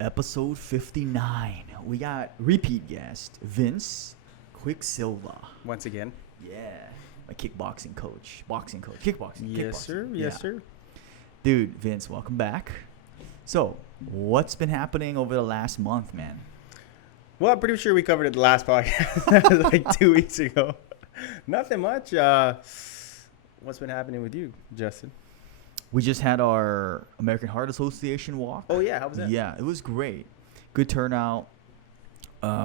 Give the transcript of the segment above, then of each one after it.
Episode 59. We got repeat guest, Vince Sylva. Once again. Yeah. My kickboxing coach. Kickboxing. Yes, sir. Yes, sir. Dude, Vince, welcome back. So, what's been happening over the last month, man? Well, I'm pretty sure we covered it the last podcast, like 2 weeks ago. Nothing much. What's been happening with you, Justin? We just had our American Heart Association walk. Oh, yeah. How was that? Yeah, it was great. Good turnout.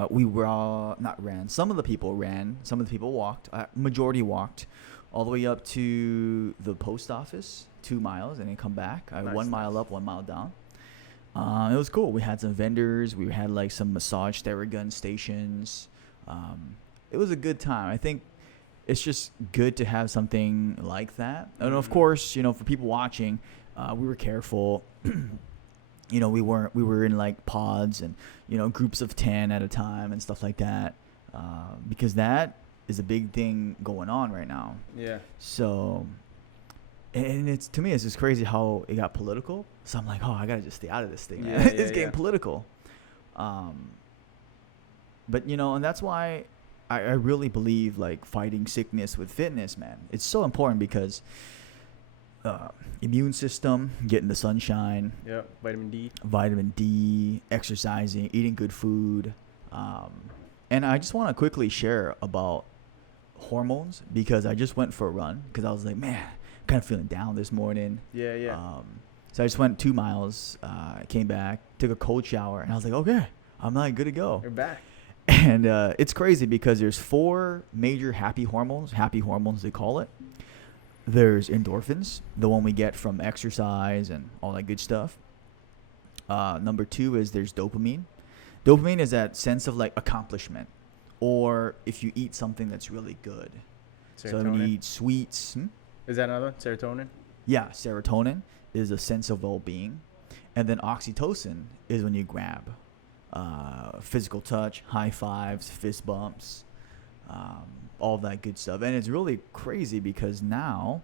We were not ran. Some of the people ran. Some of the people walked. Majority walked all the way up to the post office, 2 miles, and then come back. Nice, 1 mile up, 1 mile down. It was cool. We had some vendors. We had like some massage Theragun stations. It was a good time. I think it's just good to have something like that. And of course, for people watching, we were careful. We were in like pods and, groups of 10 at a time and stuff like that. Because that is a big thing going on right now. Yeah. So, and to me, it's just crazy how it got political. So I'm like, I got to just stay out of this thing. Yeah, It's getting political. But, and that's why I really believe like fighting sickness with fitness, man. It's so important because immune system, getting the sunshine. Yeah, Vitamin D, exercising, eating good food. And I just want to quickly share about hormones because I just went for a run because I was like, man, I'm kind of feeling down this morning. Yeah. So I just went 2 miles, came back, took a cold shower, and I was like, okay, I'm like good to go. You're back. And it's crazy because there's 4 major happy hormones they call it. There's endorphins, the one we get from exercise and all that good stuff. Number 2 is there's dopamine. Dopamine is that sense of like accomplishment, or if you eat something that's really good. Serotonin. So when you eat sweets. Is that another one? Serotonin? Yeah, serotonin is a sense of well-being. And then oxytocin is when you grab. Physical touch, high fives, fist bumps, all that good stuff. And it's really crazy because now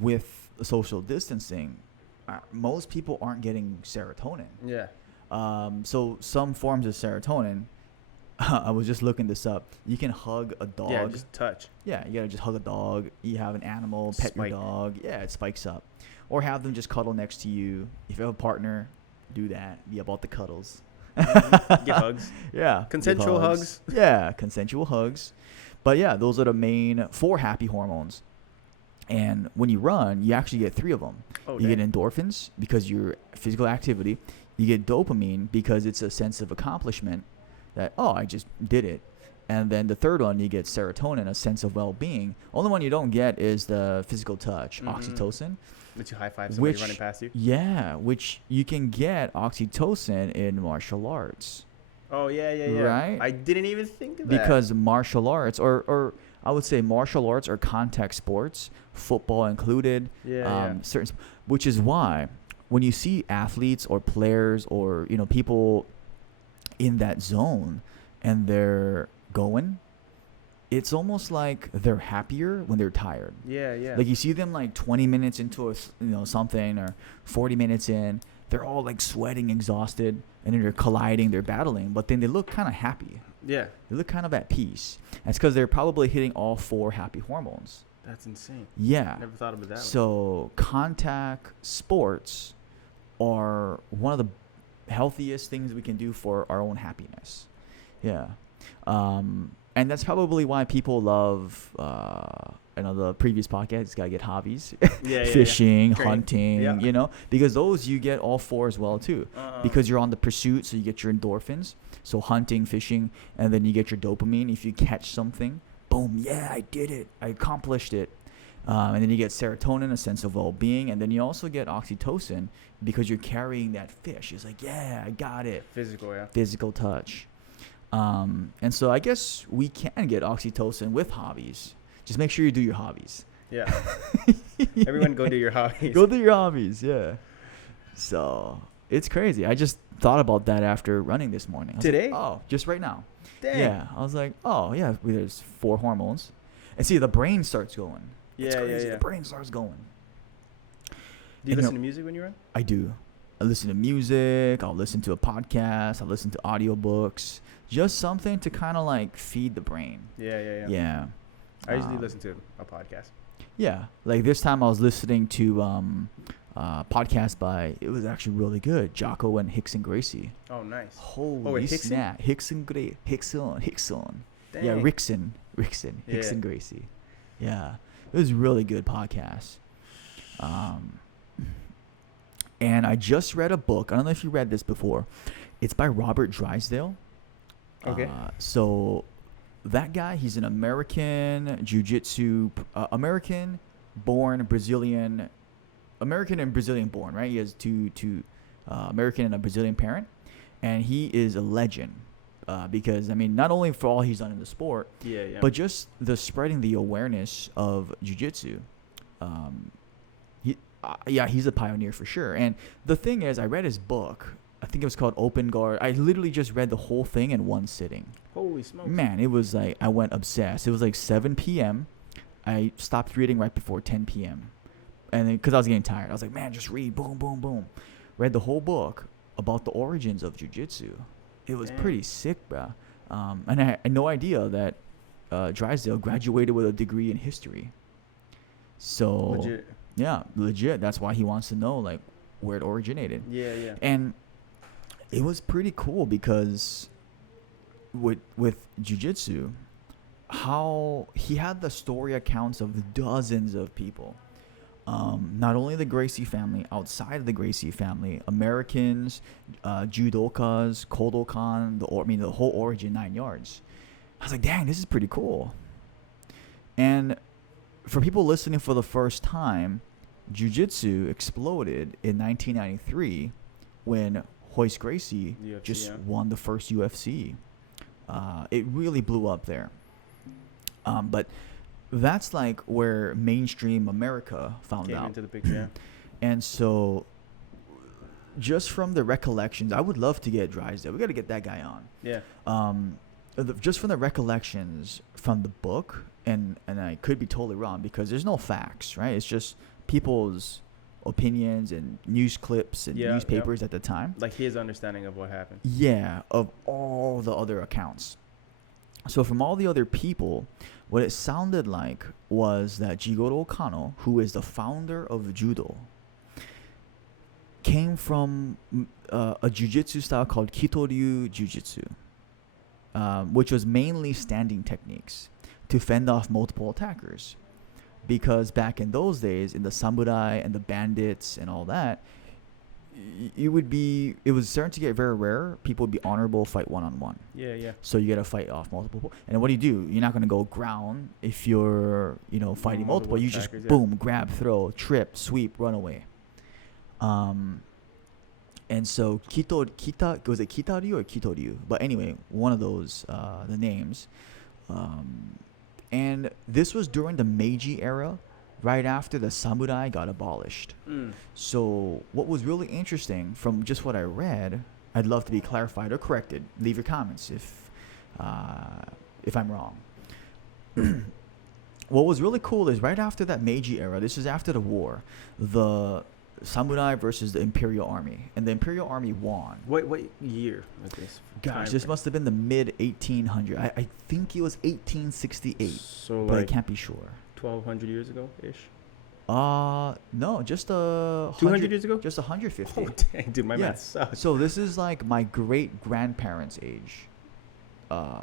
with social distancing, most people aren't getting serotonin. Yeah. So some forms of serotonin, I was just looking this up. You can hug a dog. Yeah, just touch. Yeah, you gotta just hug a dog. You have an animal, pet your dog. Yeah, it spikes up. Or have them just cuddle next to you. If you have a partner, do that. Be about the cuddles. Give hugs. Yeah. Consensual hugs. Yeah, consensual hugs. But yeah, those are the main 4 happy hormones. And when you run, you actually get 3 of them. You get endorphins because you're physical activity. You get dopamine because it's a sense of accomplishment that, I just did it. And then the third one, you get serotonin, a sense of well-being. Only one you don't get is the physical touch, oxytocin. That you high five somebody running past you? Yeah, which you can get oxytocin in martial arts. Oh, yeah. Right? I didn't even think of that. Because martial arts, or I would say martial arts are contact sports, football included. Certain, which is why when you see athletes or players or, people in that zone and they're going, it's almost like they're happier when they're tired. Yeah. Like you see them like 20 minutes into something or 40 minutes in, they're all like sweating, exhausted, and then they're colliding, they're battling, but then they look kind of happy. Yeah. They look kind of at peace. That's because they're probably hitting all 4 happy hormones. That's insane. Yeah. Never thought of it that way. So contact sports are one of the healthiest things we can do for our own happiness. Yeah. And that's probably why people love, the previous podcast, got to get hobbies. Fishing, hunting, because those you get all 4 as well, too. Because you're on the pursuit, so you get your endorphins. So hunting, fishing, and then you get your dopamine. If you catch something, boom, yeah, I did it. I accomplished it. And then you get serotonin, a sense of well-being. And then you also get oxytocin because you're carrying that fish. It's like, yeah, I got it. Physical touch. And so I guess we can get oxytocin with hobbies. Just make sure you do your hobbies. Yeah. Everyone go do your hobbies. Go do your hobbies, yeah. So it's crazy. I just thought about that after running this morning. Today? Like, just right now. Dang. Yeah. I was like, there's 4 hormones. And see, the brain starts going. It's crazy. The brain starts going. Do you listen to music when you run? I do. I listen to music. I'll listen to a podcast. I'll listen to audiobooks. Just something to kind of like feed the brain. Yeah. Yeah. I usually listen to a podcast. Yeah. Like this time I was listening to podcast by, it was actually really good, Jocko and Hickson Gracie. Oh, nice. Holy snap. Hickson. Dang. Yeah, Rickson. Hickson Gracie. Yeah. It was a really good podcast. And I just read a book. I don't know if you read this before. It's by Robert Drysdale. Okay. So that guy, he's an American jiu-jitsu, American and Brazilian born, right? He has two American and a Brazilian parent. And he is a legend. Because, I mean, not only for all he's done in the sport, but just the spreading the awareness of jiu-jitsu. He's a pioneer for sure. And the thing is, I read his book. I think it was called Open Guard. I literally just read the whole thing in one sitting. Holy smokes. Man, it was like, I went obsessed. It was like 7 p.m. I stopped reading right before 10 p.m. And then, because I was getting tired, I was like, man, just read. Boom, boom, boom. Read the whole book about the origins of jiu-jitsu. It was pretty sick, bro. And I had no idea that Drysdale graduated with a degree in history. So, Legit. Yeah, legit. That's why he wants to know, like, where it originated. Yeah. And it was pretty cool because with jiu-jitsu, how he had the story accounts of dozens of people. Not only the Gracie family, outside of the Gracie family, Americans, judokas, Kodokan, the whole origin 9 yards. I was like, dang, this is pretty cool. And for people listening for the first time, jiu-jitsu exploded in 1993 when Royce Gracie won the first UFC. It really blew up there. But that's like where mainstream America found out. Came into the picture, And so, just from the recollections, I would love to get Drysdale. We got to get that guy on. Yeah. Just from the recollections from the book, and I could be totally wrong because there's no facts, right? It's just people's opinions and news clips and newspapers at the time. Like his understanding of what happened. Yeah, of all the other accounts. So from all the other people, what it sounded like was that Jigoro Kano, who is the founder of judo, came from a jiu-jitsu style called Kitoryu Jiu-Jitsu, which was mainly standing techniques to fend off multiple attackers. Because back in those days, in the samurai and the bandits and all that, it was starting to get very rare. People would be honorable, fight one-on-one. Yeah. So you got to fight off multiple people. And what do? You're not going to go ground if you're, fighting multiple. You just boom, grab, throw, trip, sweep, run away. And so was it Kitaryu or Kitoryu? But anyway, one of those, the names. And this was during the Meiji era, right after the samurai got abolished. So what was really interesting from just what I read, I'd love to be clarified or corrected. Leave your comments if I'm wrong. What was really cool is right after that Meiji era, this is after the war, the samurai versus the Imperial Army, and the Imperial Army won. What year was this? Gosh, this must have been the mid 1800s. I think it was 1868, so but I can't be sure. 1,200 years ago ish. No, just 200 years ago. Just 150. Oh dang, dude, my math sucks. So this is like my great grandparents' age,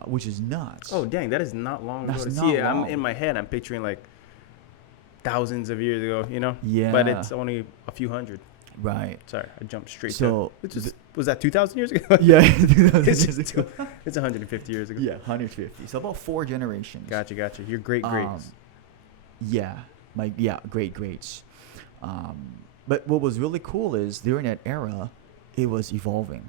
which is nuts. Oh dang, that is not long ago. That's not long. I'm in my head. I'm picturing like thousands of years ago, Yeah. But it's only a few hundred. Right. Sorry, I jumped straight to... Was that 2,000 years ago? Yeah. It's 150 years ago. Yeah, 150. So about 4 generations. Gotcha. Your greats. Great greats. But what was really cool is during that era, it was evolving.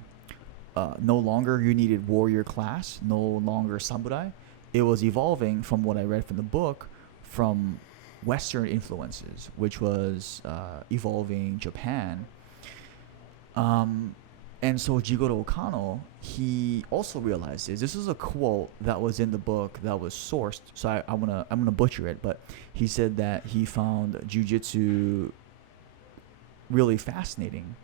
No longer you needed warrior class, no longer samurai. It was evolving from what I read from the book, from Western influences, which was evolving Japan. And so Jigoro Kano, he also realized this is a quote that was in the book that was sourced. So I'm gonna butcher it, but he said that he found jiu-jitsu really fascinating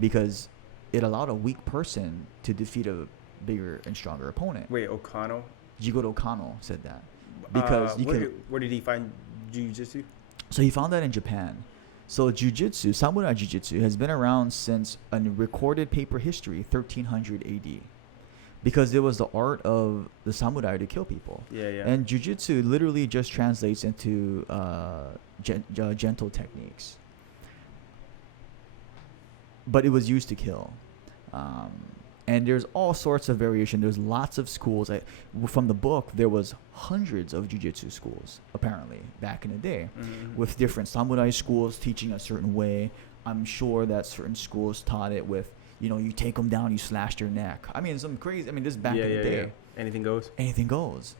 because it allowed a weak person to defeat a bigger and stronger opponent. Wait, Okano? Jigoro Kano said that. Because where did he find jiu-jitsu? So he found that in Japan. So jiu-jitsu, samurai jiu-jitsu, has been around since a recorded paper history, 1300 AD. Because it was the art of the samurai to kill people. Yeah. And jiu-jitsu literally just translates into gentle techniques. But it was used to kill. And there's all sorts of variation. There's lots of schools. From the book, there was hundreds of jiu-jitsu schools, apparently, back in the day, with different samurai schools teaching a certain way. I'm sure that certain schools taught it with, you take them down, you slash their neck. I mean, some crazy. I mean, this is back in the day. Yeah. Anything goes. Anything goes.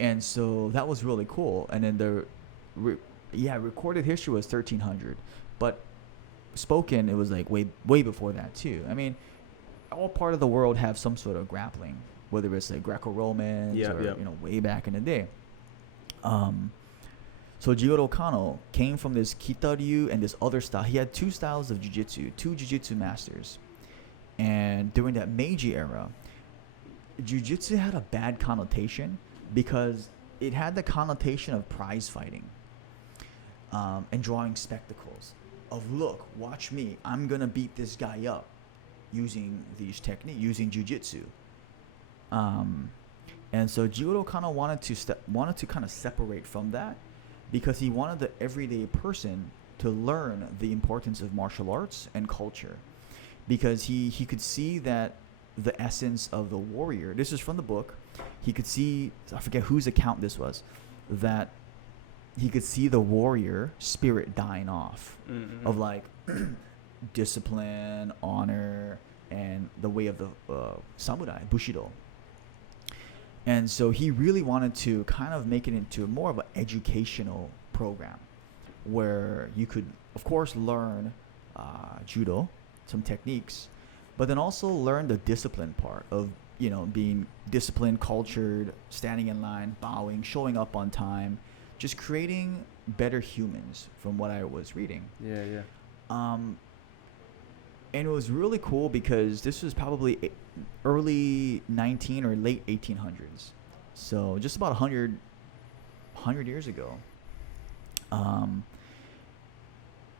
And so that was really cool. And then recorded history was 1300, but spoken, it was like way before that too. I mean, all part of the world have some sort of grappling, whether it's like Greco-Romans or way back in the day. So Jigoro Kano came from this Kitaryu and this other style. He had two styles of jiu-jitsu, two jiu-jitsu masters. And during that Meiji era, jiu-jitsu had a bad connotation because it had the connotation of prize fighting and drawing spectacles of, look, watch me, I'm going to beat this guy up using these techniques, using jiu-jitsu. And so Jigoro Kano wanted to kind of separate from that, because he wanted the everyday person to learn the importance of martial arts and culture, because he could see that the essence of the warrior, this is from the book, he could see, I forget whose account this was, that he could see the warrior spirit dying off of like discipline, honor, and the way of the samurai, Bushido. And so he really wanted to kind of make it into more of an educational program where you could, of course, learn judo, some techniques, but then also learn the discipline part of, being disciplined, cultured, standing in line, bowing, showing up on time, just creating better humans from what I was reading. Yeah. And it was really cool because this was probably early 19 or late 1800s. So just about 100 years ago. And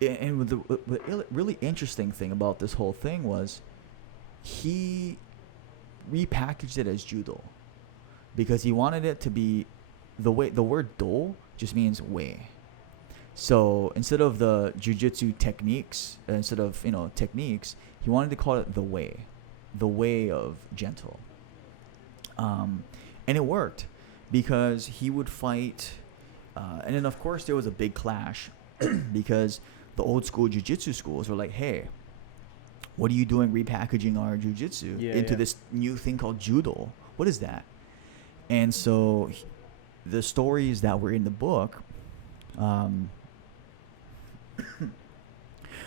the really interesting thing about this whole thing was he repackaged it as judo because he wanted it to be the word do just means way. So instead of the jiu-jitsu techniques, techniques, he wanted to call it the way of gentle. And it worked because he would fight. And then, of course, there was a big clash because the old school jiu-jitsu schools were like, hey, what are you doing repackaging our jiu-jitsu into this new thing called judo? What is that? And so the stories that were in the book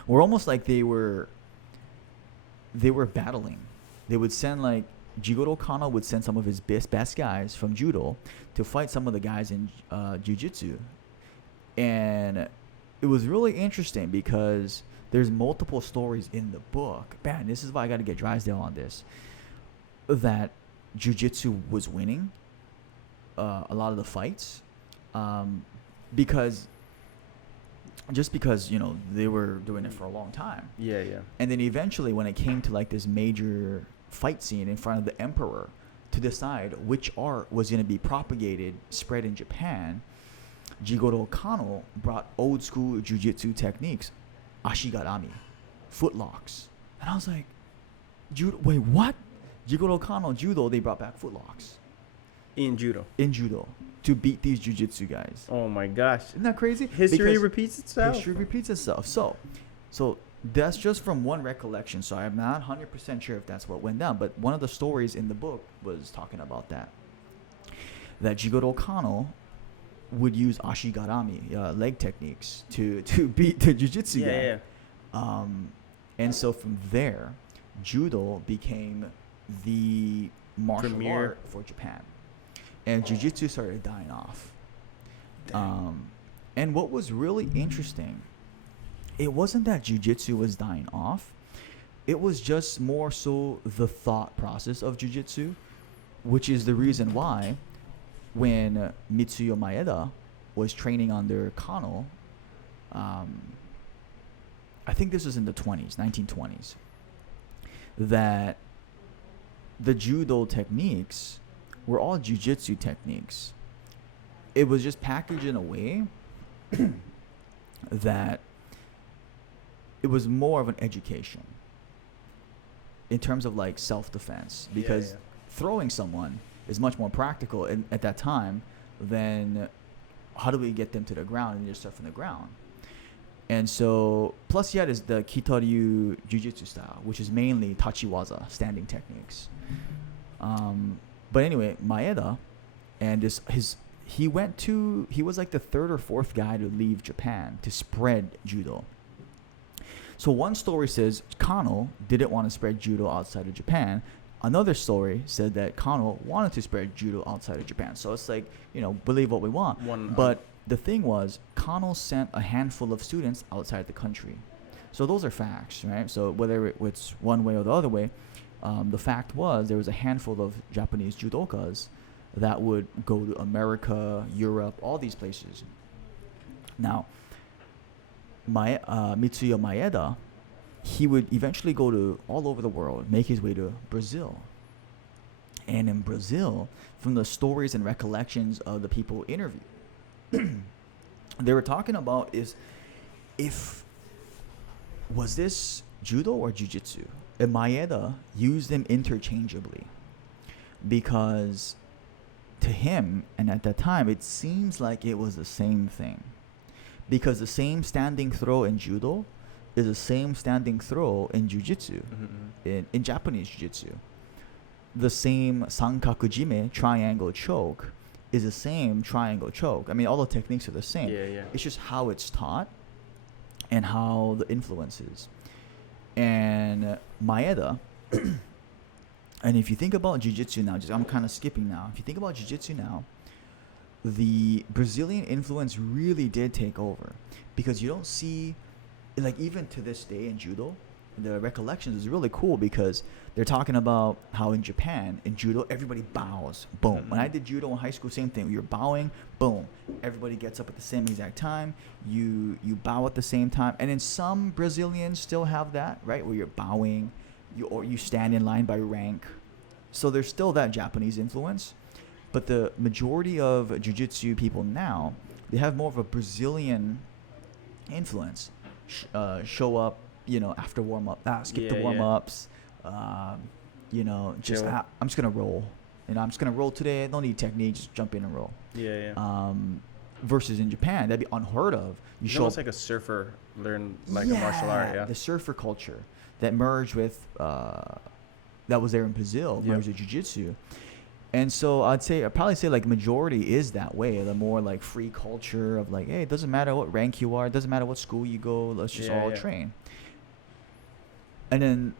were almost like they were battling. They would send like Jigoro Kano would send some of his best guys from judo to fight some of the guys in jiu-jitsu. And it was really interesting because there's multiple stories in the book. Man, this is why I got to get Drysdale on this. That jiu-jitsu was winning a lot of the fights because they were doing it for a long time. Yeah. And then eventually when it came to like this major fight scene in front of the emperor to decide which art was going to be spread in Japan, Jigoro Kano brought old school jiu-jitsu techniques, ashigarami, footlocks. And I was like, wait, what? Jigoro Kano judo, they brought back footlocks. In judo to beat these jiu-jitsu guys. Oh my gosh. Isn't that crazy? History repeats itself. So that's just from one recollection. So I'm not 100% sure if that's what went down. But one of the stories in the book was talking about that Jigoro Kano would use ashigarami, leg techniques, to beat the jiu-jitsu guy. Yeah. And so from there, judo became the martial art for Japan. And jiu-jitsu started dying off. And what was really interesting it wasn't that jiu-jitsu was dying off. It was just more so the thought process of jiu-jitsu, which is the reason why when Mitsuyo Maeda was training under Kano, I think this was in the 1920s, that the judo techniques were all jiu-jitsu techniques. It was just packaged in a way that it was more of an education in terms of like self-defense, because throwing someone is much more practical at that time than how do we get them to the ground and just start from the ground. And so, plus you had the Kitoryu Jiu-Jitsu style, which is mainly tachiwaza, standing techniques. But anyway, Maeda, and he was like the third or fourth guy to leave Japan to spread judo. So one story says Kano didn't want to spread judo outside of Japan. Another story said that Kano wanted to spread judo outside of Japan. So it's like, believe what we want. But the thing was, Kano sent a handful of students outside the country. So those are facts, right? So whether it's one way or the other way, the fact was there was a handful of Japanese judokas that would go to America, Europe, all these places. Now, Mitsuyo Maeda, he would eventually go to all over the world, make his way to Brazil. And in Brazil, from the stories and recollections of the people interviewed, they were talking about was this judo or jiu-jitsu? And Maeda used them interchangeably because to him, and at that time, it seems like it was the same thing. Because the same standing throw in judo is the same standing throw in jiu-jitsu, in Japanese jiu-jitsu. The same sankakujime, triangle choke, is the same triangle choke. I mean, all the techniques are the same. It's just how it's taught and how the influence is. And Maeda, and if you think about jiu-jitsu now, I'm kind of skipping now. If you think about jiu-jitsu now, the Brazilian influence really did take over, because you don't see, like, even to this day in judo, the recollections is really cool because they're talking about how in Japan, in judo, everybody bows. Boom. When I did judo in high school, same thing. You're bowing. Boom. Everybody gets up at the same exact time. You bow at the same time. And then some Brazilians still have that, right, where you're bowing, or you stand in line by rank. So there's still that Japanese influence. But the majority of jiu-jitsu people now, they have more of a Brazilian influence. Show up, after warm-up, skip the warm-ups. I'm just going to roll. I'm just going to roll today. I don't need technique. Just jump in and roll. Versus in Japan, that'd be unheard of. It's almost like a surfer learned like a martial art, the surfer culture that merged with, that was there in Brazil, merged with jiu-jitsu. And so I'd probably say like majority is that way, the more like free culture of like, hey, it doesn't matter what rank you are, it doesn't matter what school you go, let's just all train. And then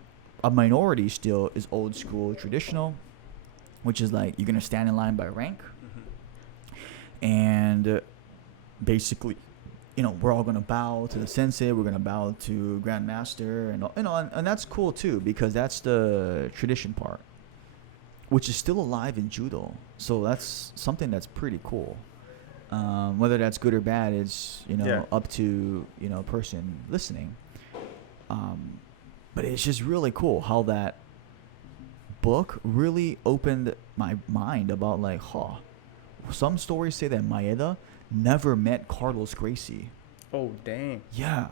a minority still is old school traditional, which is like you're going to stand in line by rank. And basically, we're all going to bow to the sensei, we're going to bow to grandmaster, and that's cool too, because that's the tradition part, which is still alive in judo. So that's something that's pretty cool. Whether that's good or bad is, up to, person listening. But it's just really cool how that book really opened my mind about like, some stories say that Maeda never met Carlos Gracie. Oh, dang. Yeah.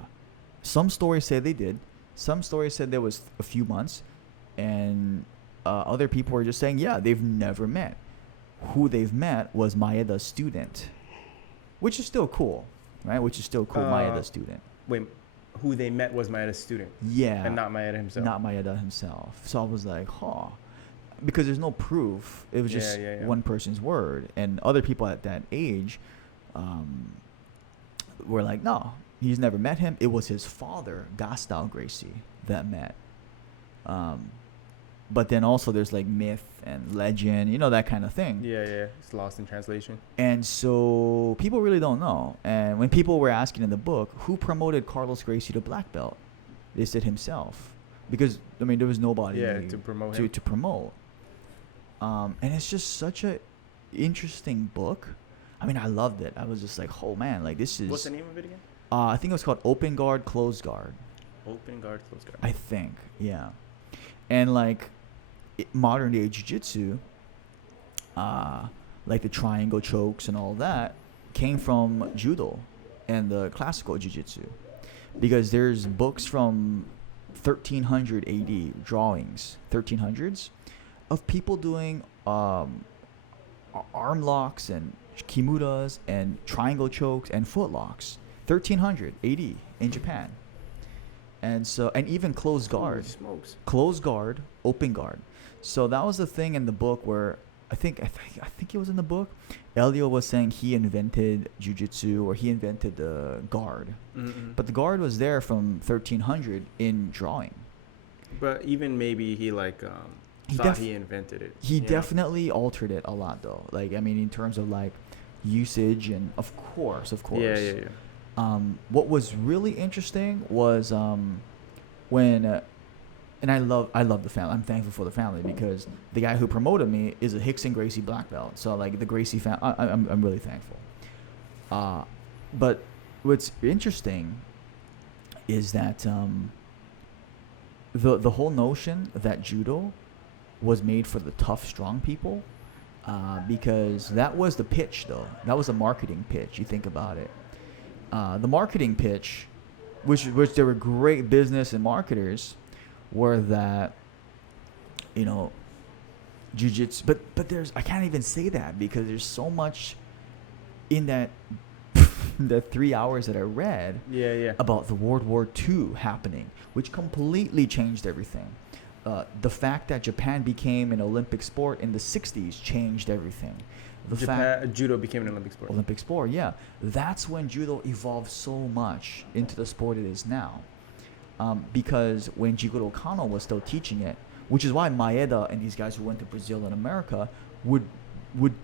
Some stories say they did. Some stories said there was a few months, and other people are just saying, they've never met. Who they've met was Maeda's student, which is still cool, right? Maeda's student. Wait, who they met was Maeda's student? Yeah. And not Maeda himself? Not Maeda himself. So I was like, because there's no proof. It was just one person's word. And other people at that age were like, no, he's never met him. It was his father, Drysdale Gracie, that met. but then also there's like myth and legend, that kind of thing. Yeah, it's lost in translation. And so people really don't know. And when people were asking in the book, who promoted Carlos Gracie to black belt, they said himself, because there was nobody to promote him. to promote. And it's just such a interesting book. I loved it. I was just like, oh man, like this is. What's the name of it again? I think it was called Open Guard, Closed Guard. Open Guard, Closed Guard. I think, yeah. And like modern day jiu-jitsu, like the triangle chokes and all that, came from judo and the classical jiu-jitsu, because there's books from 1300 AD, drawings, 1300s, of people doing arm locks and kimuras and triangle chokes and foot locks, 1300 AD in Japan. And so, and even closed guard, closed guard, open guard. So that was the thing in the book where I think it was in the book. Elio was saying he invented jiu-jitsu, or he invented the guard. Mm-hmm. But the guard was there from 1300 in drawing. But even maybe he thought he invented it. He definitely altered it a lot, though. Like, in terms of like usage and of course. Yeah. What was really interesting was when and I love the family. I'm thankful for the family, because the guy who promoted me is a Hickson Gracie black belt. So like the Gracie family, I'm really thankful. But what's interesting is that the whole notion that judo was made for the tough, strong people, because that was the pitch, though. That was a marketing pitch. You think about it. The marketing pitch, which there were great business and marketers, were that, jiu-jitsu, but there's, I can't even say that, because there's so much in that the 3 hours that I read about the World War II happening, which completely changed everything. The fact that Japan became an Olympic sport in the 60s changed everything. Judo became an Olympic sport. Olympic sport, yeah. That's when judo evolved so much into the sport it is now. Because when Jigoro Kano was still teaching it, which is why Maeda and these guys who went to Brazil and America would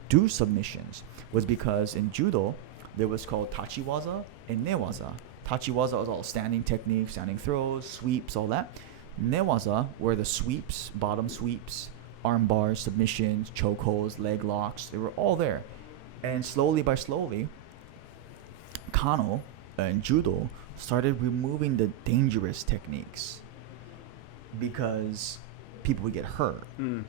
do submissions, was because in judo there was called tachiwaza and newaza. Tachiwaza was all standing technique, standing throws, sweeps, all that. Newaza were the sweeps, bottom sweeps, arm bars, submissions, chokeholds, leg locks. They were all there. And slowly, Kano and judo started removing the dangerous techniques, because people would get hurt.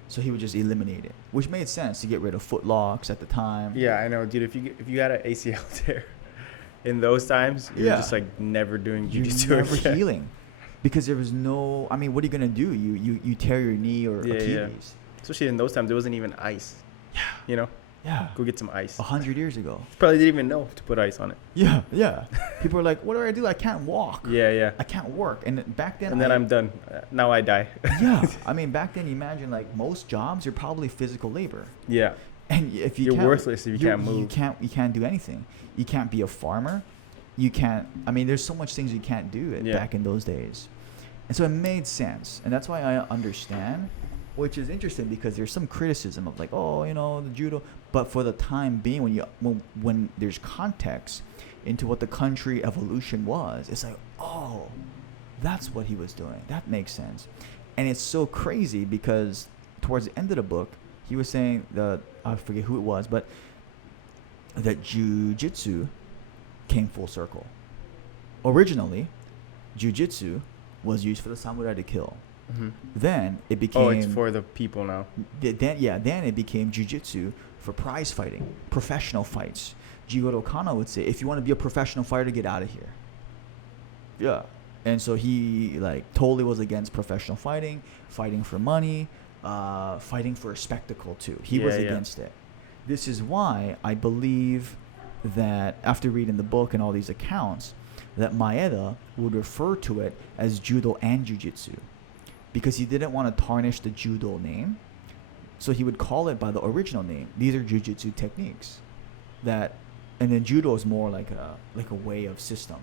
So he would just eliminate it, which made sense to get rid of foot locks at the time. Yeah, I know, dude. If you had an ACL tear in those times, you're just like never doing jiu-jitsu, never healing, because there was no. What are you gonna do? You tear your knee or Achilles. Yeah. Especially in those times, there wasn't even ice. Yeah. Yeah. Go get some ice. 100 years ago. Probably didn't even know to put ice on it. Yeah. People are like, what do I do? I can't walk. Yeah. I can't work. And back then. And then I'm done. Now I die. Yeah. Back then, imagine like most jobs are probably physical labor. Yeah. And if you're worthless if you can't move. You can't do anything. You can't be a farmer. You can't. There's so much things you can't do back in those days. And so it made sense. And that's why I understand. Which is interesting, because there's some criticism of like, the judo, but for the time being, when there's context into what the country evolution was, it's like, oh, that's what he was doing. That makes sense. And it's so crazy, because towards the end of the book, he was saying I forget who it was, but that jiu-jitsu came full circle. Originally, jiu-jitsu was used for the samurai to kill. Mm-hmm. Then it became. Oh, it's for the people now. Then it became jiu-jitsu for prize fighting, professional fights. Jigoro Kano would say, if you want to be a professional fighter, get out of here. Yeah. And so he totally was against professional fighting for money, fighting for a spectacle too. He was against it. This is why I believe that after reading the book and all these accounts, that Maeda would refer to it as judo and jiu-jitsu, because he didn't want to tarnish the judo name. So he would call it by the original name. These are jiu-jitsu techniques. And then judo is more like a way of system.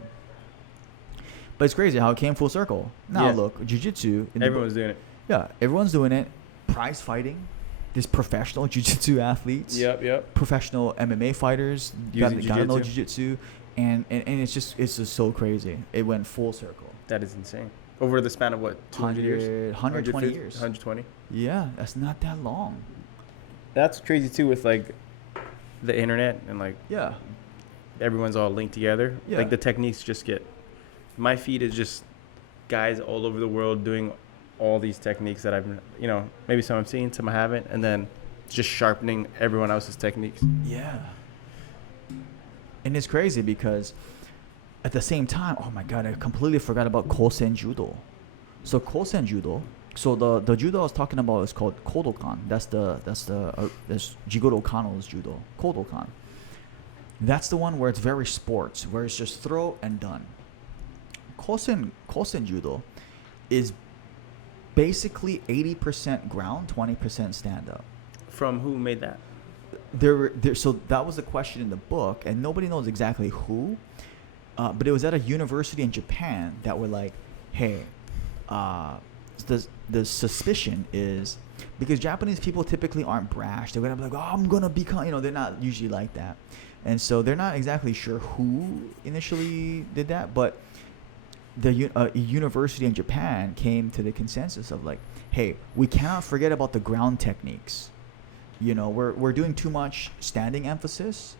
But it's crazy how it came full circle. Now look, jiu-jitsu. Everyone's doing it. Yeah, everyone's doing it. prize fighting. There's professional jiu-jitsu athletes. Yep. Professional MMA fighters. Using Gotta know jiu-jitsu. jiu-jitsu. And it's just so crazy. It went full circle. That is insane. Over the span of what, 200 years? 120 years. 120. Yeah, that's not that long. That's crazy too with like the internet and like Yeah. everyone's all linked together. Yeah. Like the techniques just get. My feed is just guys all over the world doing all these techniques that I've, maybe some I've seen, some I haven't, and then just sharpening everyone else's techniques. Yeah. And it's crazy because at the same time, oh my God, I completely forgot about Colesen Judo. So Colesen Judo, so the judo I was talking about is called Kodokan. That's Jigoro Kano's judo, Kodokan. That's the one where it's very sports, where it's just throw and done. Colesen Judo is basically 80% ground, 20% stand up. From who made that? So that was the question in the book, and nobody knows exactly who, but it was at a university in Japan that were like, hey, the suspicion is because Japanese people typically aren't brash. They're gonna be like, oh, I'm gonna become, they're not usually like that, and so they're not exactly sure who initially did that, but the university in Japan came to the consensus of like, hey, we cannot forget about the ground techniques. We're doing too much standing emphasis,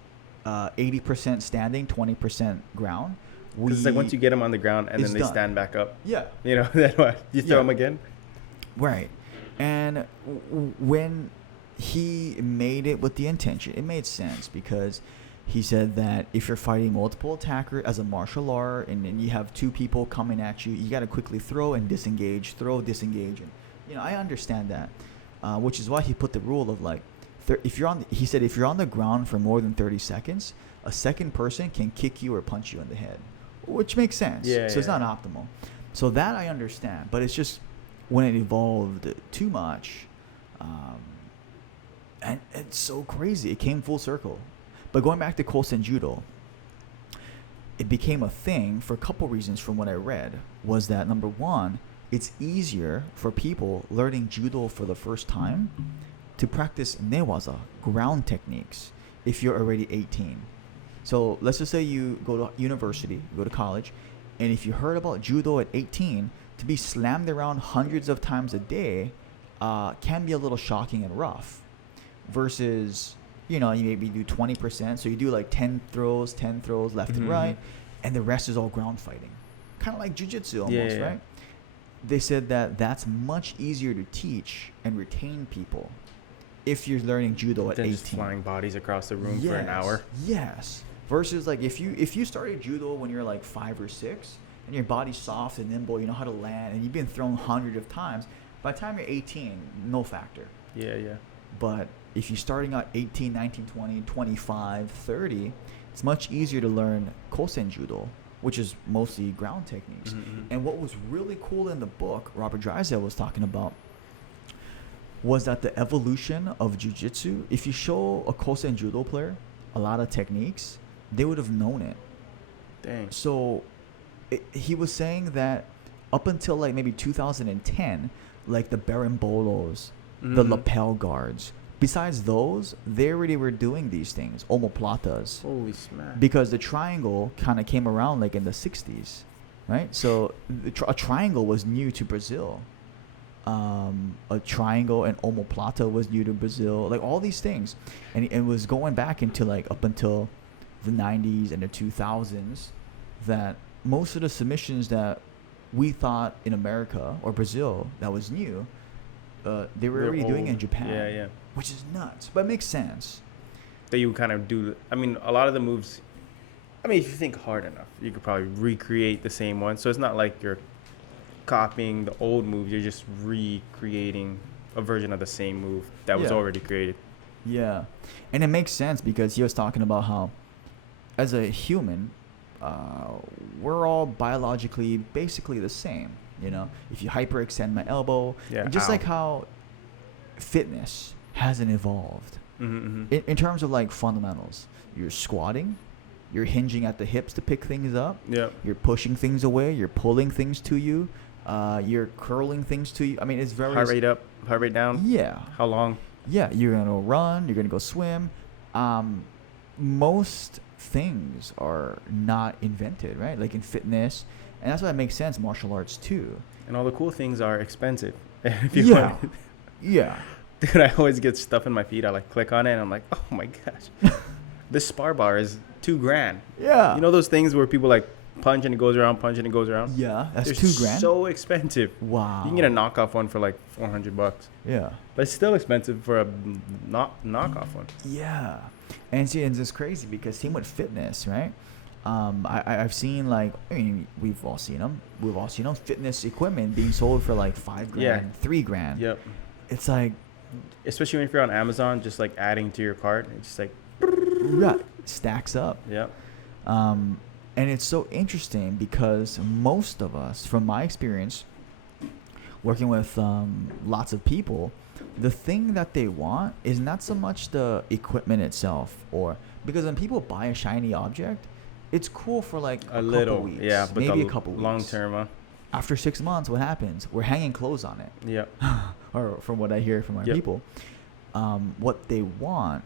80% standing, 20% ground. Because it's like once you get them on the ground and then they stand back up. Yeah. Then what? You throw them again? Right. And when he made it with the intention, it made sense because he said that if you're fighting multiple attackers as a martial art and then you have two people coming at you, you got to quickly throw and disengage, throw, disengage. And, I understand that, which is why he put the rule of like, if you're on the ground for more than 30 seconds, a second person can kick you or punch you in the head, which makes sense. Yeah, so it's not optimal. So that I understand, but it's just when it evolved too much, and it's so crazy. It came full circle. But going back to Colesen Judo, it became a thing for a couple reasons from what I read. Was that number one, it's easier for people learning judo for the first time to practice newaza, ground techniques, if you're already 18. So let's just say you go to university, you go to college, and if you heard about judo at 18, to be slammed around hundreds of times a day can be a little shocking and rough. Versus, you maybe do 20%, so you do like 10 throws left and right, and the rest is all ground fighting. Kind of like jiu-jitsu almost, right? They said that that's much easier to teach and retain people if you're learning judo at 18. Just flying bodies across the room for an hour. Yes. Versus like if you started judo when you're like 5 or 6 and your body's soft and nimble, you know how to land, and you've been thrown hundreds of times, by the time you're 18, no factor. Yeah. But if you're starting out 18, 19, 20, 25, 30, it's much easier to learn Colesen Judo, which is mostly ground techniques. Mm-hmm. And what was really cool in the book Robert Drysdale was talking about was that the evolution of jiu-jitsu, if you show a Colesen Judo player a lot of techniques, they would have known it. Dang. So he was saying that up until like maybe 2010, like the berimbolos, the lapel guards, besides those, they already were doing these things, omoplatas. Holy smack. Because the triangle kind of came around like in the 60s, right? So a triangle was new to Brazil. A triangle and omoplata was new to Brazil. Like all these things. And it was going back into like up until the 90s and the 2000s that most of the submissions that we thought in America or Brazil that was new, they were already doing in Japan. Yeah. Which is nuts, but it makes sense. That you kind of do. I mean, a lot of the moves. I mean, if you think hard enough, you could probably recreate the same one. So it's not like you're copying the old move. You're just recreating a version of the same move that was already created. Yeah, and it makes sense because he was talking about how, as a human, we're all biologically basically the same. If you hyperextend my elbow, just like how fitness hasn't evolved in terms of like fundamentals. You're squatting, you're hinging at the hips to pick things up, you're pushing things away, you're pulling things to you, You're curling things to you. I mean, it's very Heart rate up, heart rate down. Yeah. How long? Yeah, you're gonna run. You're gonna go swim. Most things are not invented, right? Like in fitness, and that's why it makes sense. Martial arts too. And all the cool things are expensive. If you Yeah. want. Yeah. Dude, I always get stuff in my feet. I like click on it and I'm like, oh my gosh. This spar bar is $2,000. Yeah. You know those things where people like punch and it goes around, punch and it goes around? Yeah, that's They're $2,000. so expensive. Wow. You can get a knockoff one for like $400. Yeah. But it's still expensive for a knockoff one. Yeah. And see, it's just crazy because same with fitness, right? I've seen like, I mean, we've all seen them. We've all seen them. Fitness equipment being sold for like $5,000, Yeah. $3,000. Yep. It's like, Especially if you're on Amazon, just like adding to your cart. It's just like, yeah, stacks up. yep. And it's so interesting because most of us, from my experience, working with lots of people, the thing that they want is not so much the equipment itself, or because when people buy a shiny object, it's cool for like a little, couple weeks, yeah, but maybe a couple long weeks. term, huh? After 6 months, what happens? We're hanging clothes on it. Yep. Or from what I hear from our Yep. people, what they want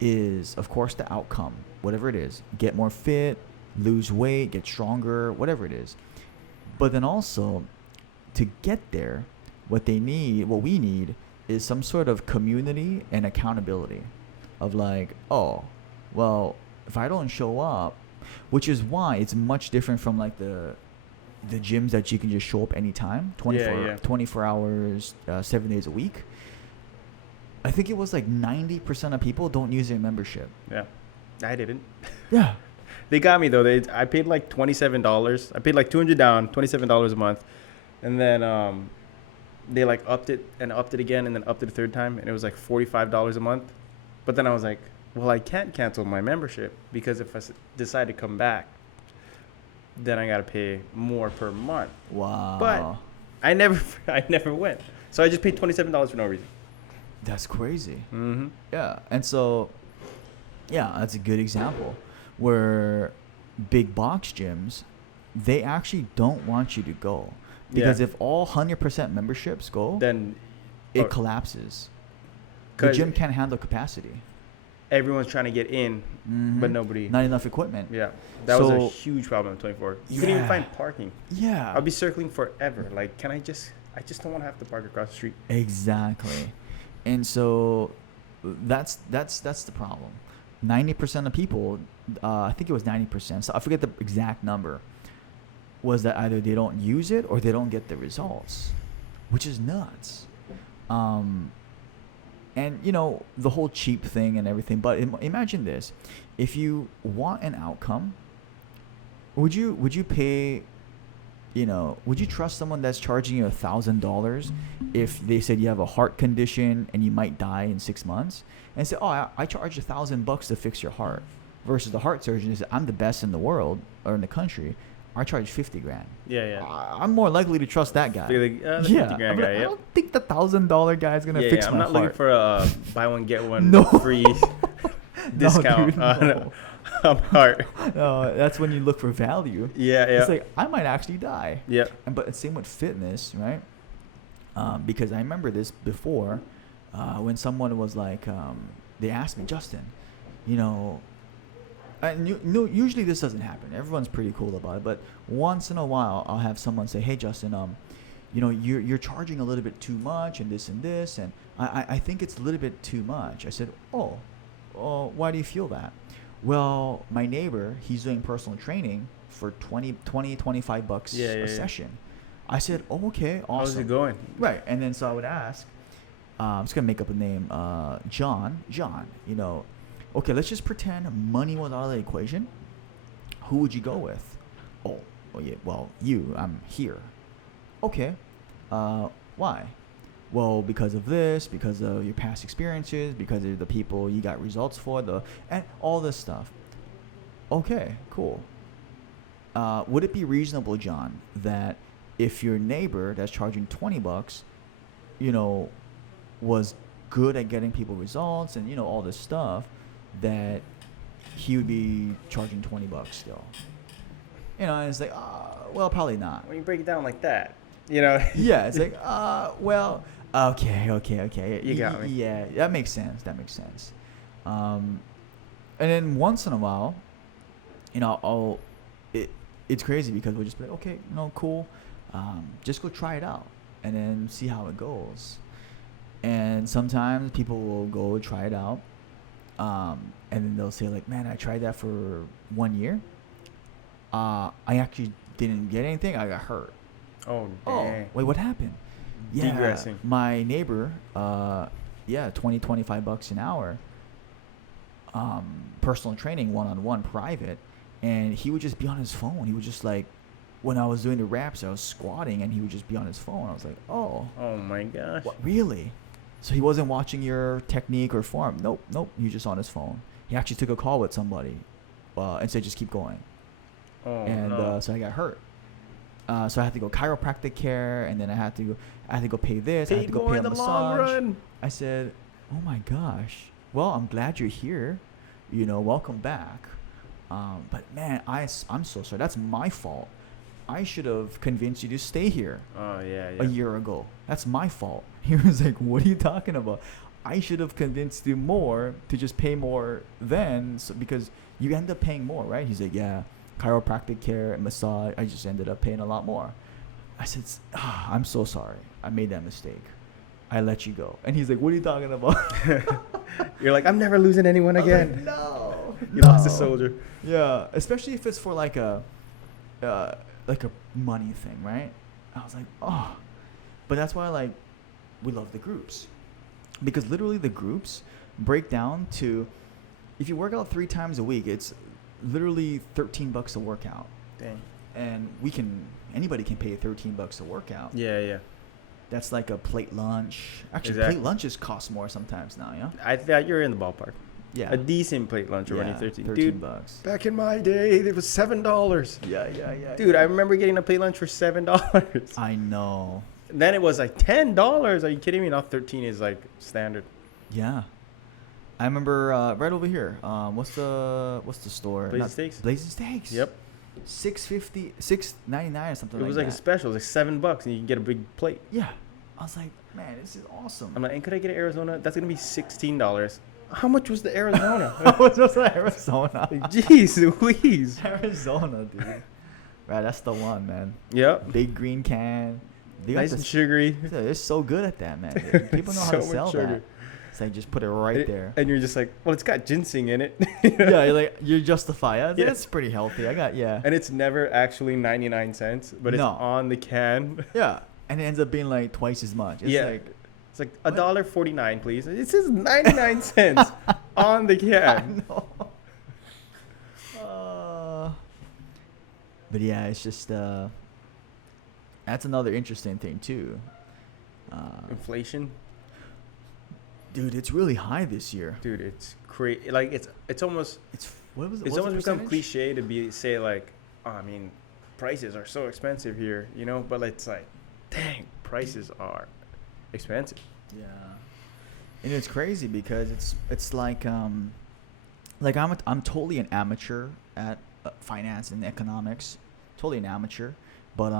is, of course, the outcome, whatever it is, get more fit, lose weight, get stronger, whatever it is. But then also, to get there, what we need is some sort of community and accountability of like, oh, well, if I don't show up, which is why it's much different from like the gyms that you can just show up anytime, 24 hours, 7 days a week. I think it was like 90% of people don't use their membership. Yeah. I didn't. Yeah. They got me though. I paid like $27. I paid like $200 down, $27 a month, and then they like upped it again, and then upped it a third time, and it was like $45 a month. But then I was like, well, I can't cancel my membership because if I decide to come back, then I gotta pay more per month. Wow. But I never went, so I just paid $27 for no reason. That's crazy. Mm-hmm. Yeah. And so, yeah, that's a good example where big box gyms, they actually don't want you to go. Because if all 100% memberships go, then it collapses. The gym can't handle capacity. Everyone's trying to get in, but nobody. Not enough equipment. Yeah, that was a huge problem at 24. You couldn't even find parking. Yeah. I'll be circling forever. Like, I just don't want to have to park across the street. Exactly. And so that's the problem. 90% of people, I think it was 90%, so I forget the exact number, was that either they don't use it or they don't get the results, which is nuts. And, you know, the whole cheap thing and everything. But imagine this. If you want an outcome, would you pay, you know, would you trust someone that's charging you $1,000 if they said you have a heart condition and you might die in 6 months? And say, oh, I charge $1,000 to fix your heart. Versus the heart surgeon is, I'm the best in the world or in the country. I charge $50,000. Yeah. I'm more likely to trust that guy. The $50,000 guy. I don't think the $1,000 guy is gonna fix my heart. I'm not looking for a buy one get one free No, discount dude, on heart. No, that's when you look for value. Yeah. It's like I might actually die. Yeah. But same with fitness, right? Because I remember this before, when someone was like, they asked me, Justin, you know. Usually this doesn't happen. Everyone's pretty cool about it. But once in a while, I'll have someone say, "Hey, Justin, you know, you're charging a little bit too much, and this, and I think it's a little bit too much." I said, "Oh, why do you feel that?" Well, my neighbor, he's doing personal training for $25 a session. I said, "Oh, okay, awesome." How's it going? Right, and then so I would ask, I'm just gonna make up a name, John, you know. Okay, let's just pretend money was out of the equation. Who would you go with? Oh yeah, well, I'm here. Okay, why? Well, because of this, because of your past experiences, because of the people you got results for, and all this stuff. Okay, cool. Would it be reasonable, John, that if your neighbor that's charging $20, you know, was good at getting people results and, you know, all this stuff, that he would be charging $20 still? You know, and it's like, well, probably not. When you break it down like that. You know. Yeah, it's like, well, okay. You got me. Yeah, that makes sense. And then once in a while, it's crazy because we'll just be like, okay, cool, just go try it out and then see how it goes. And sometimes people will go try it out, and then they'll say like, man, I tried that for 1 year. I actually didn't get anything. I got hurt. Oh, dang. Wait, what happened? Yeah, Degressing. my neighbor, $25 an hour, personal training, one-on-one, private, and he would just be on his phone. He would just like, when I was doing the reps, I was squatting, and he would just be on his phone. I was like, oh My gosh. what, really? So he wasn't watching your technique or form. Nope. He was just on his phone. He actually took a call with somebody, and said, just keep going. So I got hurt. So I had to go chiropractic care, and then I had to go pay this. I had to go pay a massage. I said, oh my gosh. Well, I'm glad you're here. Welcome back. But man, I'm so sorry. That's my fault. I should have convinced you to stay here. Oh yeah. A year ago. That's my fault. He was like, what are you talking about? I should have convinced you more to just pay more then, because you end up paying more, right? He's like, yeah, chiropractic care and massage, I just ended up paying a lot more. I said, I'm so sorry. I made that mistake. I let you go. And he's like, what are you talking about? You're like, I'm never losing anyone again. Like, no. You lost a soldier. Yeah, especially if it's for like a money thing, right? I was like, oh. But that's why we love the groups. Because literally the groups break down to, if you work out 3 times a week, it's literally $13 a workout. Dang. And anybody can pay $13 a workout. Yeah. That's like a plate lunch. Actually, Exactly. plate lunches cost more sometimes now, yeah? I thought you're in the ballpark. Yeah. A decent plate lunch already, 13. $13. Dude, back in my day, it was $7. Yeah. Dude, I remember getting a plate lunch for $7. I know. Then it was like $10. Are you kidding me? Now 13 is like standard. Yeah. I remember right over here. What's the store? Blazing Steaks. Blazing Steaks. Yep. $6.50, $6.99 or something. It was like a special. It was like $7 and you can get a big plate. Yeah. I was like, man, this is awesome. I'm like, and could I get an Arizona? That's gonna be $16. How much was the Arizona? What's the Arizona? Jeez Louise. Arizona, dude. Right, that's the one, man. Yep. Big green can. Nice and sugary. They're so good at that, man. Dude. People know how to sell that. It's like, just put it right there. And you're just like, well, it's got ginseng in it. Yeah, you justify it. Yeah. That's pretty healthy. And it's never actually 99 cents, but it's on the can. Yeah. And it ends up being like twice as much. It's like $1.49, please. It says 99 cents on the can. I know. But yeah, it's just that's another interesting thing too. Inflation. Dude, it's really high this year. Dude, it's crazy. Like it's almost. What was it? It's almost become cliche to say like, oh, I mean, prices are so expensive here, But it's like, dang, prices are expensive. Yeah, and it's crazy because it's like I'm totally an amateur at finance and economics, totally an amateur, but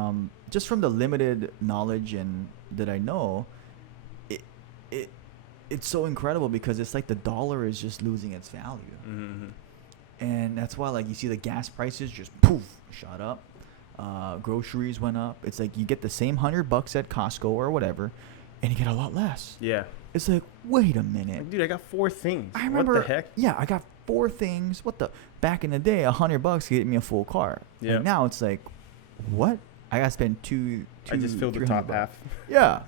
just from the limited knowledge and that I know, it's so incredible because it's like the dollar is just losing its value. Mm-hmm. And that's why you see the gas prices just poof shot up. Groceries went up. It's like you get the same $100 at Costco or whatever, and you get a lot less. Yeah. It's like, wait a minute. Like, dude, I got 4 things. I remember. What the heck? Yeah, I got 4 things. Back in the day, $100 get me a full car. Yeah. And now it's like, what? I got to spend two. I just filled the top half. Yeah.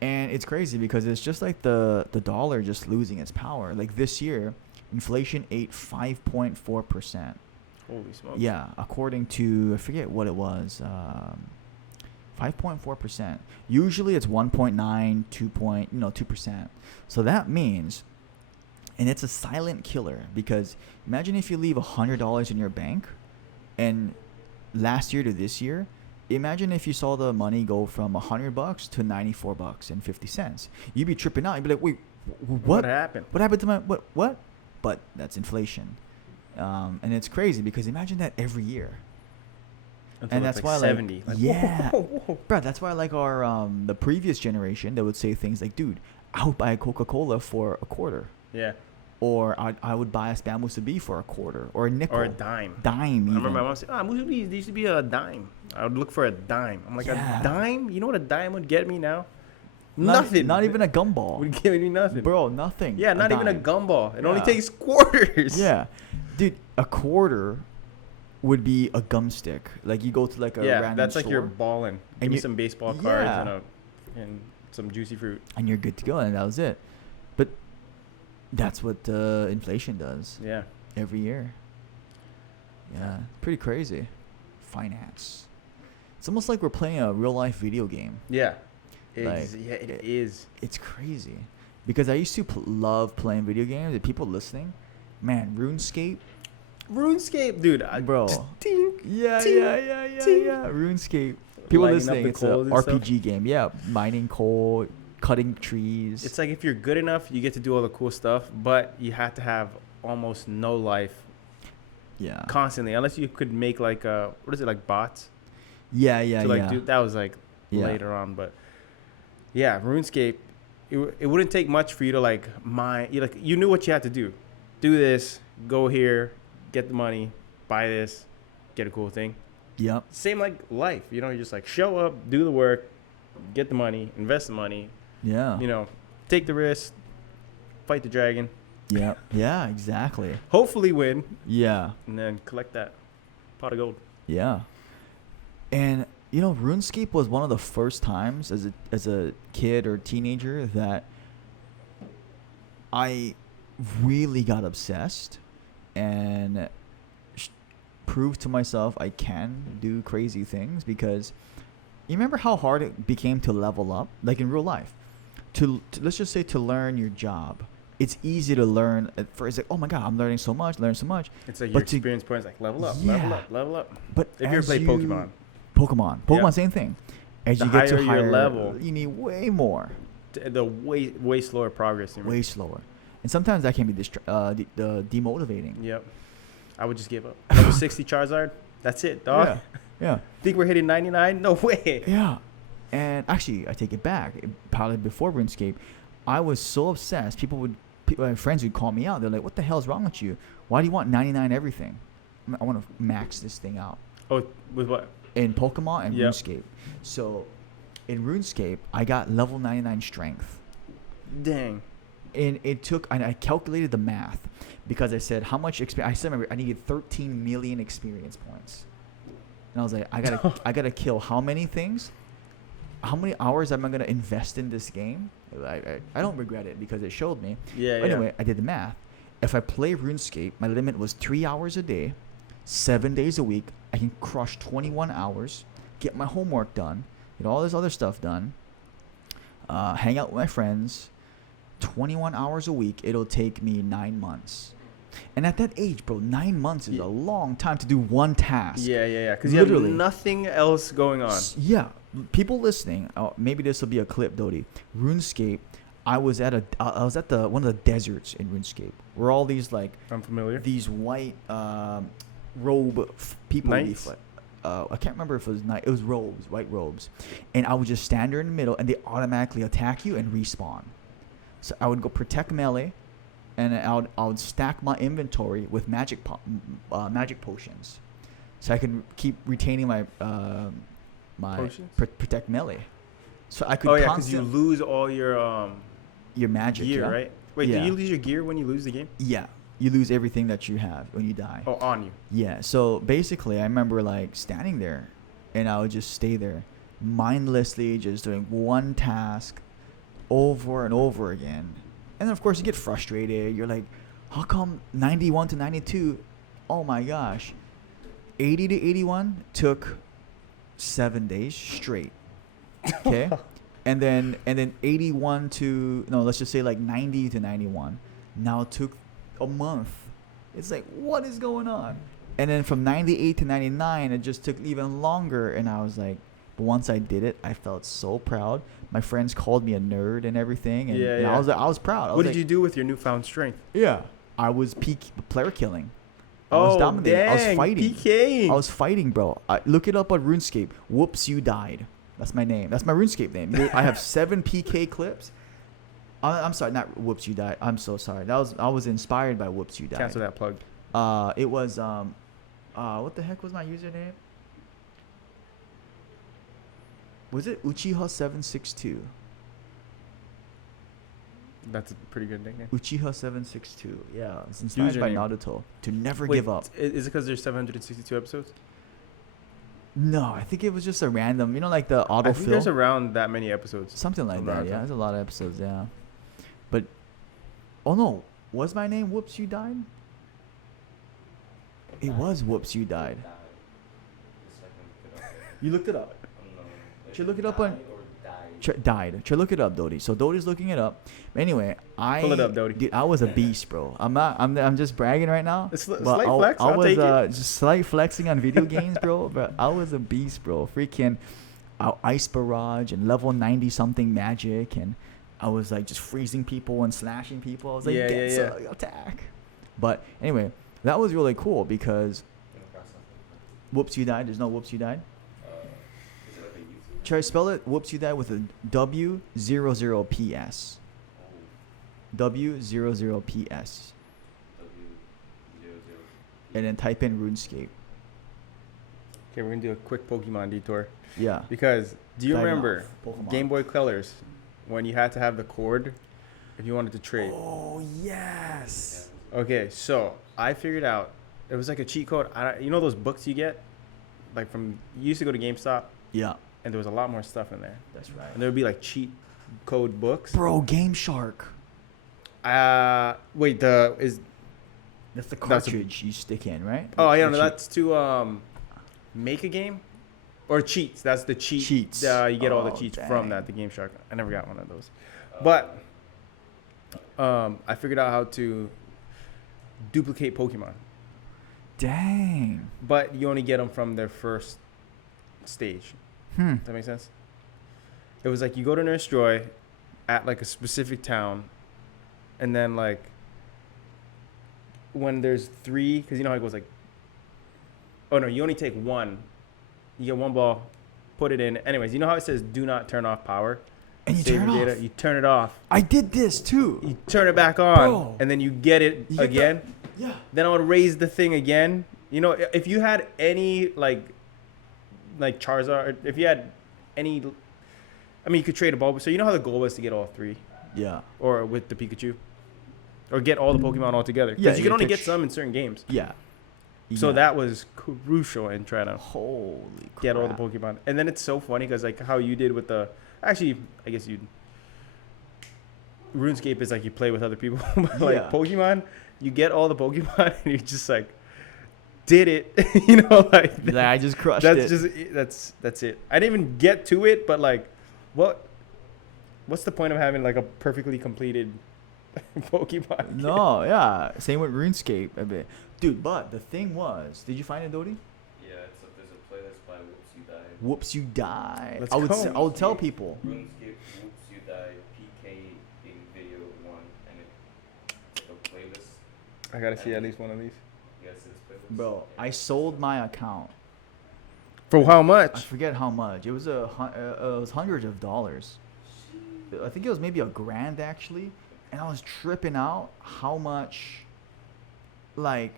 And it's crazy because it's just like the dollar just losing its power. Like this year, inflation ate 5.4%. Holy smokes. Yeah, according to, I forget what it was, 5.4%. Usually it's 1.9, 2%. So that means, and it's a silent killer because imagine if you leave $100 in your bank, and last year to this year, imagine if you saw the money go from $100 to $94.50. You'd be tripping out. You'd be like, wait, what happened? What happened to my what? But that's inflation. And it's crazy because imagine that every year. Until and that's like why 70. like Like, yeah, whoa. bro. That's why like our the previous generation, they would say things like, "Dude, I would buy a Coca-Cola for a quarter." Yeah. Or I would buy a spam musubi for a quarter or a nickel. Or a dime. Dime, even. I remember my mom said, musubi, there used to be a dime. I would look for a dime. I'm like, Yeah. a dime? You know what a dime would get me now? Not, Nothing. Not even a gumball. Would give me nothing. Bro, nothing. Yeah, not even a dime. gumball. It only Yeah. takes quarters. Yeah. Dude, a quarter would be a gum stick. Like, you go to like a random that's like store, you're balling. Give me some baseball cards and some juicy fruit. and you're good to go, and that was it. But that's what inflation does Yeah. every year. Yeah, pretty crazy. Finance. It's almost like we're playing a real life video game. Yeah. Like, It is. It's crazy. Because I used to love playing video games. And people listening, man, RuneScape. RuneScape, dude. Bro. Tink, Yeah. tink. RuneScape. People Lighting up listening, the it's an coal and RPG game. Yeah, mining coal, cutting trees. It's like if you're good enough, you get to do all the cool stuff, but you have to have almost no life yeah. constantly, unless you could make like what is it, like bots? Yeah. To like do that was like Yeah. later on, but yeah, RuneScape. It wouldn't take much for you to like mine. You knew what you had to do. Do this. Go here. Get the money. Buy this. Get a cool thing. Yep. Same like life. You know, you just like show up, do the work, get the money, invest the money. Yeah. You know, take the risk, fight the dragon, Yeah. Yeah, exactly. hopefully win, Yeah. and then collect that pot of gold. Yeah. And you know, RuneScape was one of the first times as a kid or teenager that I really got obsessed and proved to myself I can do crazy things, because you remember how hard it became to level up, like in real life. To let's just say to learn your job. It's easy to learn at first. Like, oh my god, I'm learning so much. It's like your But to- experience points, like level up, Yeah. level up. But If you ever as played Pokemon, Pokemon, Yeah. same thing. As The you get to higher your higher level, you need way more, the way slower progress. way slower, and sometimes that can be demotivating. Yep. I would just give up. Level 60 Charizard. That's it, dog. Yeah, Think we're hitting 99? No way. yeah. And actually, I take it back. Probably before RuneScape, I was so obsessed. My friends would call me out. They're like, "What the hell is wrong with you? Why do you want 99 everything? I want to max this thing out." Oh, with what? In Pokemon and Yep. RuneScape. So, in RuneScape, I got level 99 strength. Dang. And I calculated the math, because I said how much experience. I said, remember, I needed 13 million experience points, and I was like, I gotta kill how many things, how many hours am I gonna invest in this game? I don't regret it because it showed me. Yeah. But anyway, I did the math. If I play RuneScape, my limit was 3 hours a day, 7 days a week. I can crush 21 hours, get my homework done, get all this other stuff done, hang out with my friends. 21 hours a week, it'll take me 9 months. And at that age, bro, 9 months is a long time to do one task. Yeah. Because you have Literally. nothing else going on. Yeah. People listening, maybe this will be a clip, Dodie. RuneScape, I was at one of the deserts in RuneScape, where all these like I'm familiar. these white robe people. Knights? I can't remember if it was night. It was robes, white robes, and I would just stand there in the middle, and they automatically attack you and respawn. So I would go protect melee, and I would stack my inventory with magic potions, so I can keep retaining my Potions? protect melee. So I could. Oh yeah, because you lose all your magic gear, yeah? right? Wait, Yeah. do you lose your gear when you lose the game? Yeah, you lose everything that you have when you die. Oh, on you. Yeah, so basically, I remember like standing there, and I would just stay there, mindlessly just doing one task, over and over again, and then of course you get frustrated. You're like, how come 91 to 92? Oh my gosh, 80 to 81 took 7 days straight. Okay. And then 81 to let's just say like 90 to 91 now took a month. It's like, what is going on? And then from 98 to 99 it just took even longer, and I was like, but once I did it, I felt so proud. My friends called me a nerd and everything, and, Yeah, and yeah. I was proud. What did you do with your newfound strength? Yeah, I was peak player killing. I was Oh, dominating. I was dang, fighting. PKing. I was fighting, bro. Look it up on RuneScape. Whoops, you died. That's my name. That's my RuneScape name. I have 7 PK clips. I'm sorry, not Whoops, you died. I'm so sorry. I was inspired by Whoops, you died. Cancel that plug. It was what the heck was my username? Was it Uchiha 762? That's a pretty good nickname. Uchiha 762. Yeah, it's inspired by Username. Naruto. To never Wait, give up. Is it because there's 762 episodes? No, I think it was just a random, like the I think there's autofill. around that many episodes. Something like from that. Naruto. Yeah, there's a lot of episodes. Yeah, but oh no, was my name Whoops You Died? It was Whoops You Died. You looked it up. Should look it up on. Died. Should look it up, Dodi. So Dodi's looking it up. Anyway, Pull it up, Dodi. Dude, I was a beast, bro. I'm just bragging right now. It's But slight flex. I I'll was take it. just slight flexing on video games, bro. But I was a beast, bro. Freaking Ice Barrage and level 90 something magic, and I was like just freezing people and slashing people. I was like, attack. But anyway, that was really cool because Whoops You Died. There's no Whoops You Died. Try to spell it. Whoops You Died with a W00PS. W00PS. And then type in RuneScape. Okay, we're gonna do a quick Pokemon detour Yeah. because do you Dive remember off. Pokemon. Game Boy Colors when you had to have the cord if you wanted to trade? Oh yes. Okay, so I figured out it was like a cheat code. You know those books you get, like from you used to go to GameStop, Yeah, and there was a lot more stuff in there, that's right. and there would be like cheat code books. Bro, Game Shark. Wait, That's the That's a- cartridge you stick in, right? oh yeah, The no, cheat- that's to make a game, or cheats. That's the Cheats. You get all the Oh, cheats dang. from that. The Game Shark. I never got one of those, but I figured out how to duplicate Pokemon, Dang. but you only get them from their first stage. Hmm. Does that make sense? It was like you go to Nurse Joy at like a specific town, and then like when there's 3, because you know how it goes like, oh no, you only take 1. You get 1 ball, put it in. Anyways, you know how it says do not turn off power? And you Saving turn it data? off. You turn it off. I did this too. You turn it back on, Bro. and then you get it You get again. Yeah. Then I would raise the thing again. You know, if you had any like Charizard, if you had any, I mean, you could trade a Bulbasaur. So you know how the goal was to get all 3, Yeah. or with the Pikachu, or get all the Pokemon all together. Yeah, Because you you can only catch- get some in certain games. Yeah. So Yeah. that was crucial in trying to Holy crap. get all the Pokemon. And then it's so funny because like how you did with the, actually, I guess RuneScape is like you play with other people, but like Yeah. Pokemon, you get all the Pokemon and you just like did it, you know, like Like, I just crushed that's it. just that's it. I didn't even get to it, but like, what's the point of having like a perfectly completed Pokemon? No, yeah. Same with RuneScape. A bit. Dude, but the thing was, did you find it, Dodi? Yeah, there's a playlist by Whoops You Die. Whoops, you die. Let's I would go. I would tell people. RuneScape Whoops You Die PK in video 1 and a playlist. I gotta see at least one of these. You guys see this playlist? Bro, I sold my account. For how I much? forget how much. It was it was hundreds of dollars. I think it was maybe $1,000 actually, and I was tripping out how much. Like,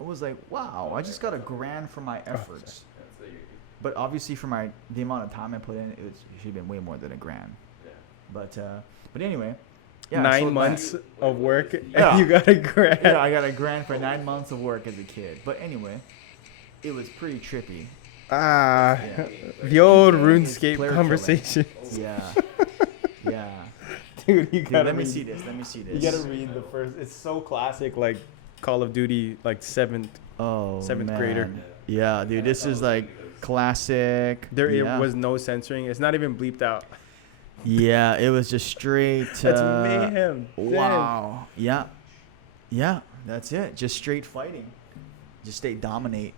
I was like, wow, I just got $1,000 for my efforts. That's what you But obviously, for the amount of time I put in, it should have been way more than $1,000. yeah. But anyway, yeah. I 9 sold my- months of work and Yeah. you got $1,000. Yeah, I got $1,000 for 9 months of work as a kid. But anyway, it was pretty trippy. Ah, Yeah. the old PKing is RuneScape player conversation. Yeah, yeah. Dude, you Dude, gotta let me read- see this. Let me see this. You gotta read the first. It's so classic, like Call of Duty, like 7th. Oh, 7th man. grader. Yeah, dude, this is like classic. There yeah. was no censoring. It's not even bleeped out. Yeah, it was just straight. That's mayhem. Damn. Wow. Yeah. Yeah, that's it. Just straight fighting. Just straight dominate.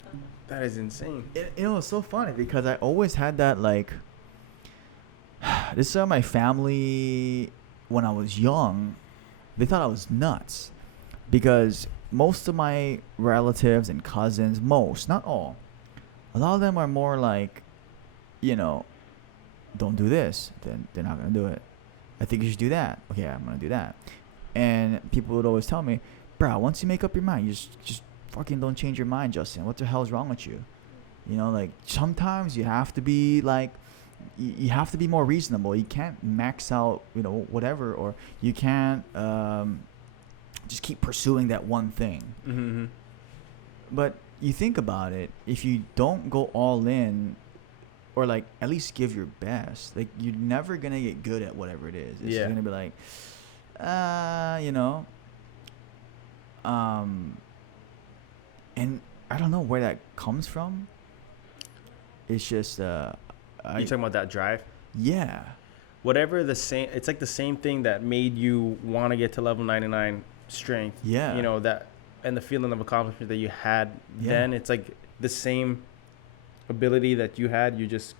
That is insane. It was so funny because I always had that, like, this is how my family, when I was young, they thought I was nuts because most of my relatives and cousins, most, not all, a lot of them are more like, you know, don't do this, then they're not going to do it. I think you should do that. Okay, I'm going to do that. And people would always tell me, bro, once you make up your mind, you just fucking don't change your mind, Justin. What the hell is wrong with you? You know, like, sometimes you have to be like, you have to be more reasonable. You can't max out, you know, whatever, or you can't just keep pursuing that one thing. Mm-hmm. But you think about it, if you don't go all in, or like at least give your best, like, you're never gonna get good at whatever it is. It's just gonna be like, you know, and I don't know where that comes from. It's just You talking about that drive? Yeah. Whatever it's like the same thing that made you want to get to level 99 strength. Yeah. You know, that, and the feeling of accomplishment that you had then, it's like the same ability that you had, you just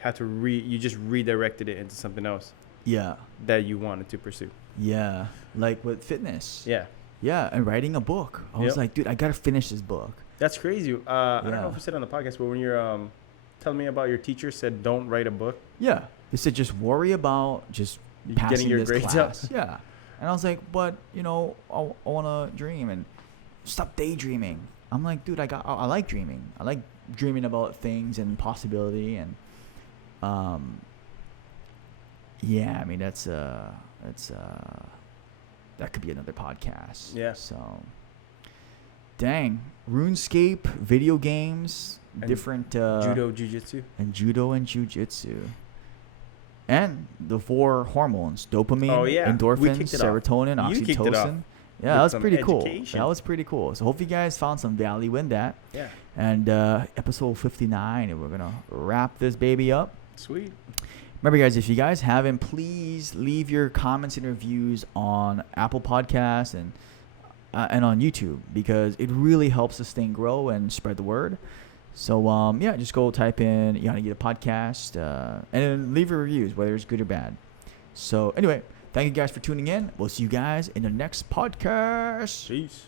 had to you just redirected it into something else. Yeah. That you wanted to pursue. Yeah. Like with fitness. Yeah. Yeah, and writing a book. I was like, dude, I gotta finish this book. That's crazy. I don't know if you said on the podcast, but when you're telling me about your teacher said don't write a book. Yeah. They said just worry about just passing getting your this grades class. up. Yeah. And I was like, but, you know, I want to dream and stop daydreaming. I'm like, dude, I like dreaming. I like dreaming about things and possibility, and yeah, I mean, that could be another podcast. Yeah. So dang, RuneScape, video games, and different judo, jiu-jitsu, and jiu jitsu, and the 4 hormones: dopamine, endorphins, serotonin, oxytocin. Yeah, that was pretty cool. That was pretty cool. So hope you guys found some value in that. Yeah. And episode 59, and we're gonna wrap this baby up. Sweet. Remember, guys, if you guys haven't, please leave your comments and reviews on Apple Podcasts and on YouTube, because it really helps this thing grow and spread the word. So yeah, just go type in Yanagida Podcast and then leave your reviews, whether it's good or bad. So anyway, thank you guys for tuning in. We'll see you guys in the next podcast. Peace.